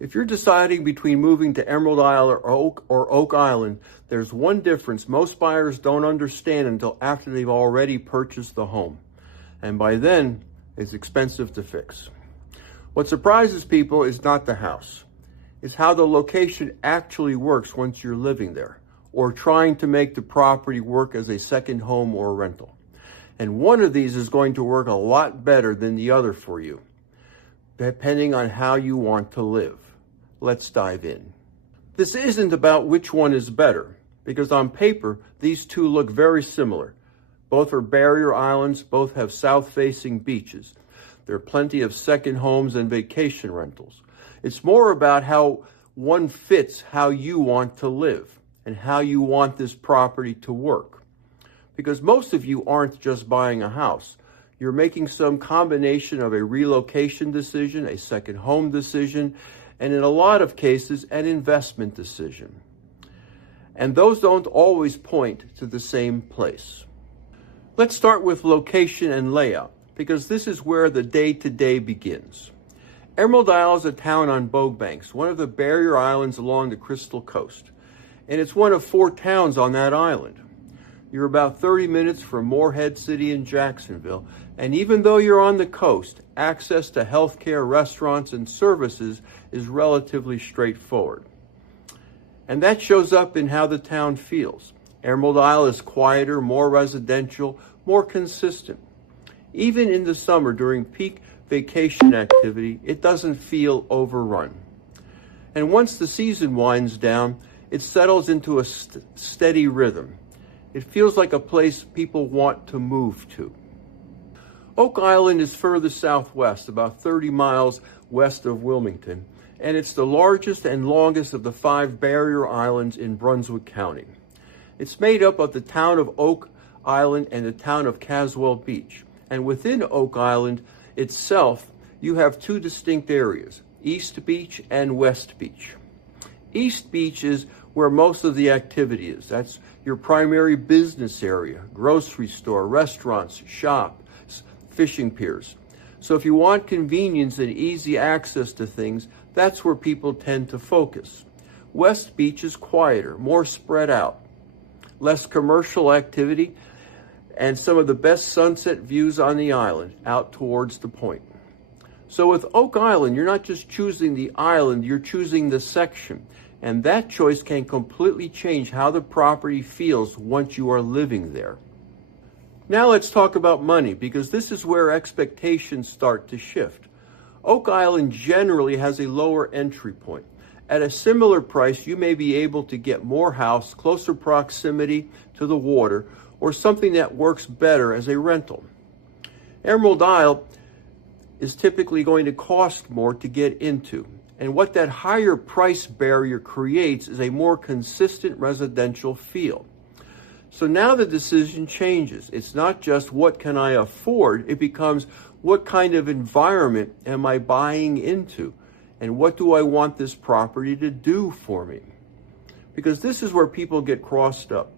If you're deciding between moving to Emerald Isle or Oak Island, there's one difference most buyers don't understand until after they've already purchased the home. And by then, it's expensive to fix. What surprises people is not the house. It's how the location actually works once you're living there, or trying to make the property work as a second home or rental. And one of these is going to work a lot better than the other for you, depending on how you want to live. Let's dive in. This isn't about which one is better, because on paper, these two look very similar. Both are barrier islands, both have south-facing beaches. There are plenty of second homes and vacation rentals. It's more about how one fits how you want to live and how you want this property to work. Because most of you aren't just buying a house. You're making some combination of a relocation decision, a second home decision, and in a lot of cases, an investment decision. And those don't always point to the same place. Let's start with location and layout, because this is where the day-to-day begins. Emerald Isle is a town on Bogue Banks, one of the barrier islands along the Crystal Coast. And it's one of 4 towns on that island. You're about 30 minutes from Morehead City in Jacksonville, and even though you're on the coast, access to healthcare, restaurants, and services is relatively straightforward. And that shows up in how the town feels. Emerald Isle is quieter, more residential, more consistent. Even in the summer, during peak vacation activity, it doesn't feel overrun. And once the season winds down, it settles into a steady rhythm. It feels like a place people want to move to. Oak Island is further southwest, about 30 miles west of Wilmington, and it's the largest and longest of the 5 barrier islands in Brunswick County. It's made up of the town of Oak Island and the town of Caswell Beach. And within Oak Island itself, you have 2 distinct areas, East Beach and West Beach. East Beach is where most of the activity is. That's your primary business area, grocery store, restaurants, shops, fishing piers. So if you want convenience and easy access to things, that's where people tend to focus. West Beach is quieter, more spread out, less commercial activity, and some of the best sunset views on the island out towards the point. So with Oak Island, you're not just choosing the island, you're choosing the section. And that choice can completely change how the property feels once you are living there. Now let's talk about money, because this is where expectations start to shift. Oak Island generally has a lower entry point. At a similar price, you may be able to get more house, closer proximity to the water, or something that works better as a rental. Emerald Isle is typically going to cost more to get into. And what that higher price barrier creates is a more consistent residential feel. So now the decision changes. It's not just what can I afford, it becomes what kind of environment am I buying into? And what do I want this property to do for me? Because this is where people get crossed up.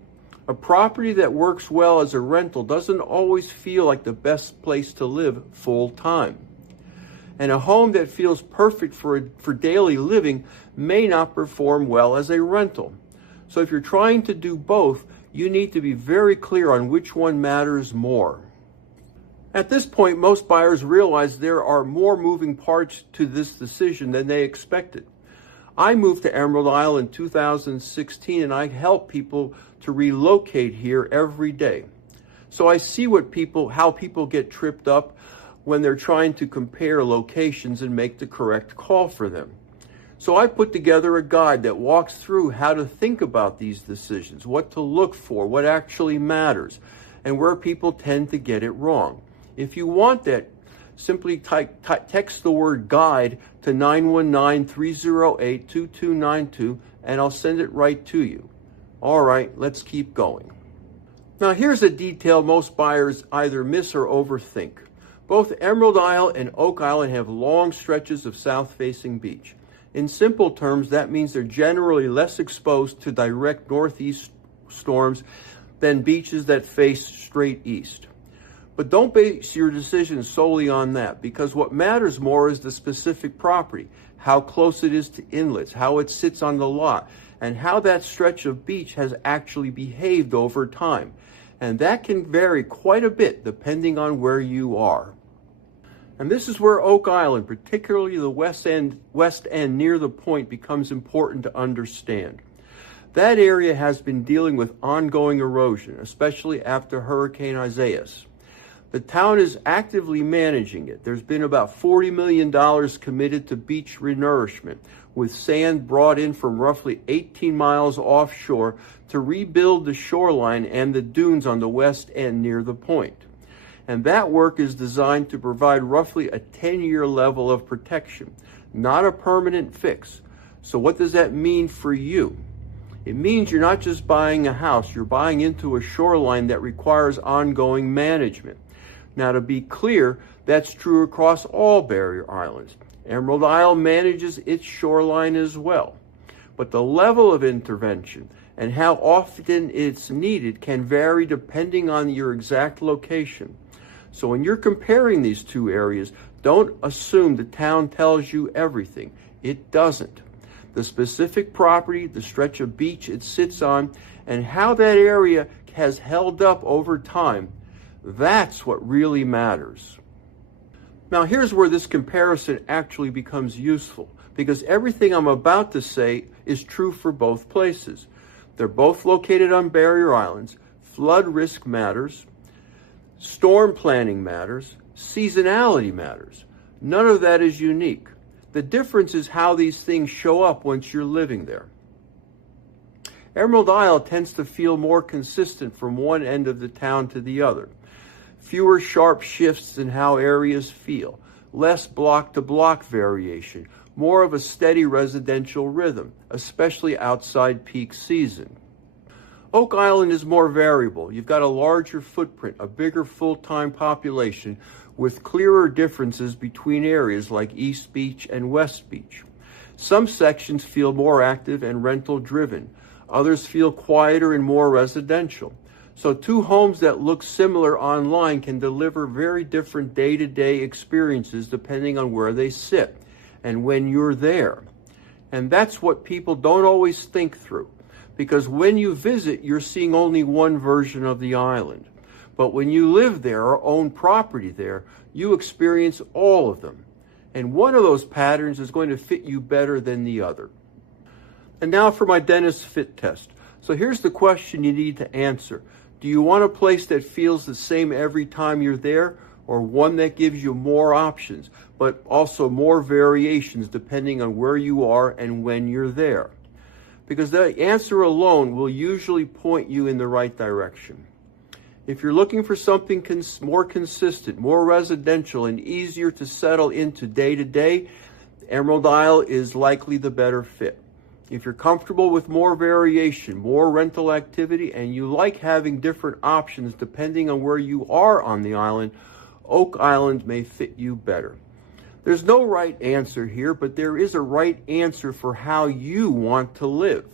A property that works well as a rental doesn't always feel like the best place to live full time. And a home that feels perfect for daily living may not perform well as a rental. So if you're trying to do both, you need to be very clear on which one matters more. At this point, most buyers realize there are more moving parts to this decision than they expected. I moved to Emerald Isle in 2016, and I help people to relocate here every day. So I see how people get tripped up when they're trying to compare locations and make the correct call for them. So I put together a guide that walks through how to think about these decisions, what to look for, what actually matters, and where people tend to get it wrong. If you want that, simply text the word guide to 919-308-2292, and I'll send it right to you. All right, let's keep going. Now here's a detail most buyers either miss or overthink. Both Emerald Isle and Oak Island have long stretches of south-facing beach. In simple terms, that means they're generally less exposed to direct northeast storms than beaches that face straight east. But don't base your decision solely on that, because what matters more is the specific property. how close it is to inlets, how it sits on the lot, and how that stretch of beach has actually behaved over time. And that can vary quite a bit depending on where you are. And this is where Oak Island, particularly the west end near the point, becomes important to understand. That area has been dealing with ongoing erosion, especially after Hurricane Isaias. The town is actively managing it. There's been about $40 million committed to beach renourishment, with sand brought in from roughly 18 miles offshore to rebuild the shoreline and the dunes on the west end near the point. And that work is designed to provide roughly a 10-year level of protection, not a permanent fix. So what does that mean for you? It means you're not just buying a house, you're buying into a shoreline that requires ongoing management. Now, to be clear, that's true across all barrier islands. Emerald Isle manages its shoreline as well. But the level of intervention and how often it's needed can vary depending on your exact location. So when you're comparing these two areas, don't assume the town tells you everything. It doesn't. The specific property, the stretch of beach it sits on, and how that area has held up over time, that's what really matters. Now here's where this comparison actually becomes useful, because everything I'm about to say is true for both places. They're both located on barrier islands. Flood risk matters. Storm planning matters. Seasonality matters. None of that is unique. The difference is how these things show up once you're living there. Emerald Isle tends to feel more consistent from one end of the town to the other. Fewer sharp shifts in how areas feel. Less block-to-block variation. More of a steady residential rhythm, especially outside peak season. Oak Island is more variable. You've got a larger footprint, a bigger full-time population, with clearer differences between areas like East Beach and West Beach. Some sections feel more active and rental-driven. Others feel quieter and more residential. So two homes that look similar online can deliver very different day-to-day experiences depending on where they sit and when you're there. And that's what people don't always think through, because when you visit, you're seeing only one version of the island. But when you live there or own property there, you experience all of them. And one of those patterns is going to fit you better than the other. And now for my Denis fit test. So here's the question you need to answer. Do you want a place that feels the same every time you're there, or one that gives you more options, but also more variations depending on where you are and when you're there? Because the answer alone will usually point you in the right direction. If you're looking for something more consistent, more residential, and easier to settle into day to day, Emerald Isle is likely the better fit. If you're comfortable with more variation, more rental activity, and you like having different options depending on where you are on the island, Oak Island may fit you better. There's no right answer here, but there is a right answer for how you want to live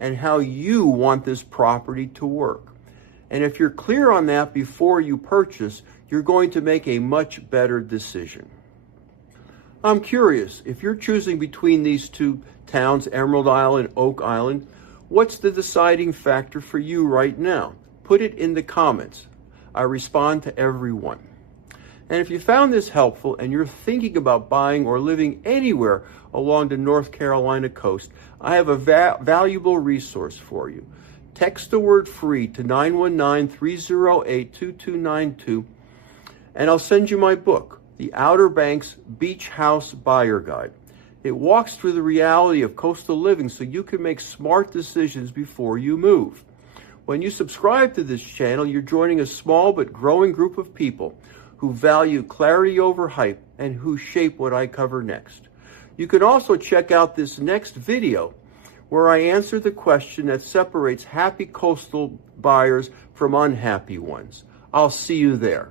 and how you want this property to work. And if you're clear on that before you purchase, you're going to make a much better decision. I'm curious, if you're choosing between these two towns, Emerald Isle and Oak Island, what's the deciding factor for you right now? Put it in the comments. I respond to everyone. And if you found this helpful and you're thinking about buying or living anywhere along the North Carolina coast, I have a valuable resource for you. Text the word FREE to 919-308-2292, and I'll send you my book, The Outer Banks Beach House Buyer Guide. It walks through the reality of coastal living so you can make smart decisions before you move. When you subscribe to this channel, you're joining a small but growing group of people who value clarity over hype and who shape what I cover next. You can also check out this next video where I answer the question that separates happy coastal buyers from unhappy ones. I'll see you there.